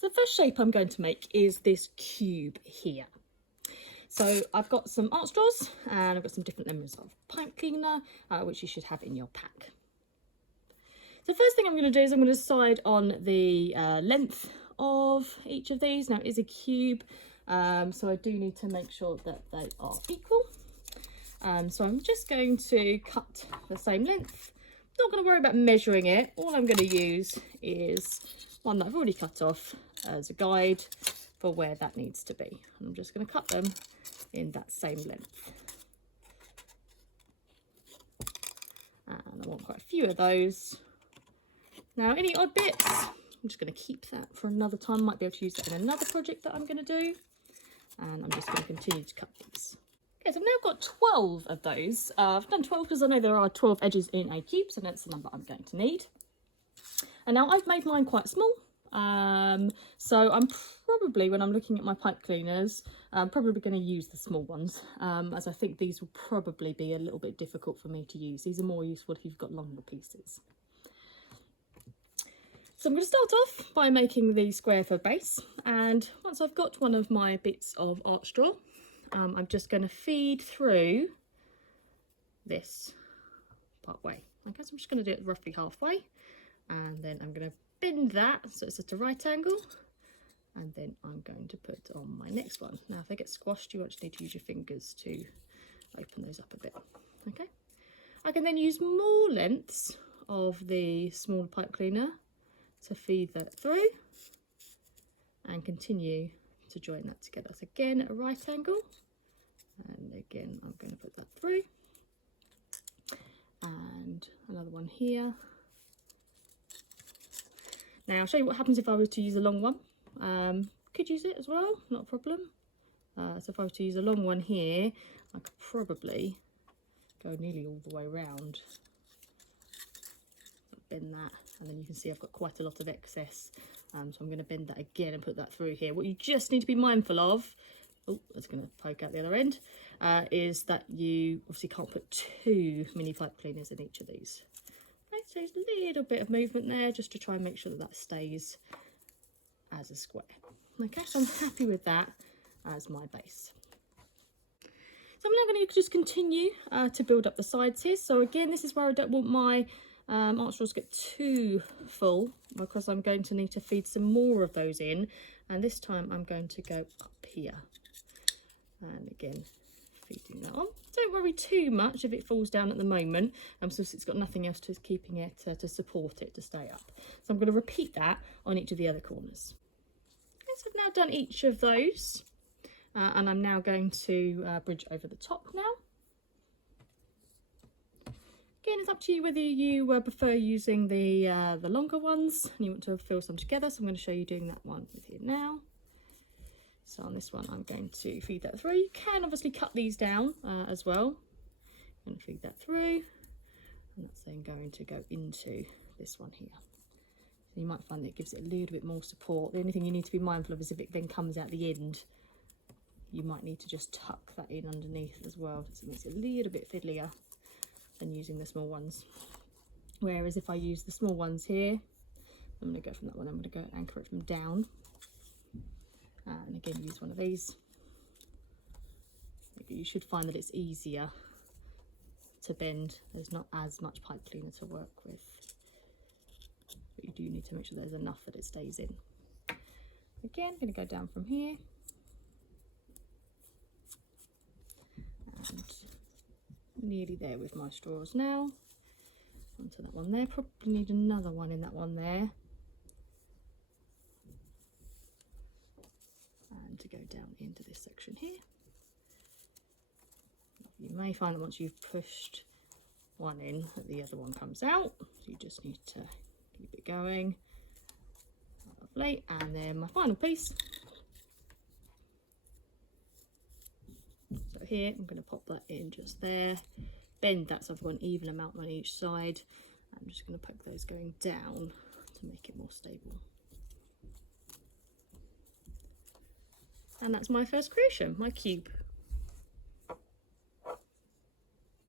So the first shape I'm going to make is this cube here. So I've got some art straws and I've got some different lemons of pipe cleaner, which you should have in your pack. So the first thing I'm going to do is I'm going to decide on the length of each of these. Now it is a cube, so I do need to make sure that they are equal. So I'm just going to cut the same length. Not going to worry about measuring it. All I'm going to use is one that I've already cut off as a guide for where that needs to be. I'm just going to cut them in that same length. And I want quite a few of those. Now any odd bits, I'm just going to keep that for another time. Might be able to use that in another project that I'm going to do. And I'm just going to continue to cut these. Okay, so I've now got 12 of those. I've done 12 because I know there are 12 edges in a cube, so that's the number I'm going to need. And now I've made mine quite small. So I'm probably, when I'm looking at my pipe cleaners, I'm probably going to use the small ones, as I think these will probably be a little bit difficult for me to use. These are more useful if you've got longer pieces. So I'm going to start off by making the square for base, and once I've got one of my bits of art straw, I'm just going to feed through this part way. Okay, so I'm just going to do it roughly halfway, and then I'm going to bend that so it's at a right angle, and then I'm going to put on my next one. Now if they get squashed, you actually need to use your fingers to open those up a bit. Okay, I can then use more lengths of the smaller pipe cleaner to feed that through and continue to join that together. So again at a right angle, and again I'm going to put that through, and another one here. Now I'll show you what happens if I were to use a long one. Could use it as well, not a problem. So if I were to use a long one here, I could probably go nearly all the way around. Bend that, and then you can see I've got quite a lot of excess, so I'm going to bend that again and put that through here. What you just need to be mindful of, oh that's going to poke out the other end, is that you obviously can't put too many pipe cleaners in each of these. Okay, so there's a little bit of movement there just to try and make sure that that stays as a square. Okay, so I'm happy with that as my base. So I'm now going to just continue to build up the sides here. So again, this is where I don't want my art straws get too full, because I'm going to need to feed some more of those in, and this time I'm going to go up here, and again feeding that on. Don't worry too much if it falls down at the moment, so it's got nothing else to keeping it to support it to stay up. So I'm going to repeat that on each of the other corners. Okay, so I've now done each of those, and I'm now going to bridge over the top now. Again, it's up to you whether you prefer using the longer ones and you want to fill some together. So I'm going to show you doing that one with you now. So on this one, I'm going to feed that through. You can obviously cut these down as well. I'm going to feed that through, and that's then going to go into this one here. So you might find that it gives it a little bit more support. The only thing you need to be mindful of is if it then comes out the end, you might need to just tuck that in underneath as well, so it makes it a little bit fiddlier than using the small ones. Whereas if I use the small ones here, I'm going to go from that one, I'm going to go and anchor it from down, and again use one of these. You should find that it's easier to bend. There's not as much pipe cleaner to work with, but you do need to make sure there's enough that it stays in. Again, I'm going to go down from here, and nearly there with my straws now. Onto that one there. Probably need another one in that one there, and to go down into this section here. You may find that once you've pushed one in, that the other one comes out, so you just need to keep it going. Lovely. And then my final piece. So here I'm going to pop that in just there, bend that so I've got an even amount on each side. I'm just going to poke those going down to make it more stable. And that's my first creation, my cube.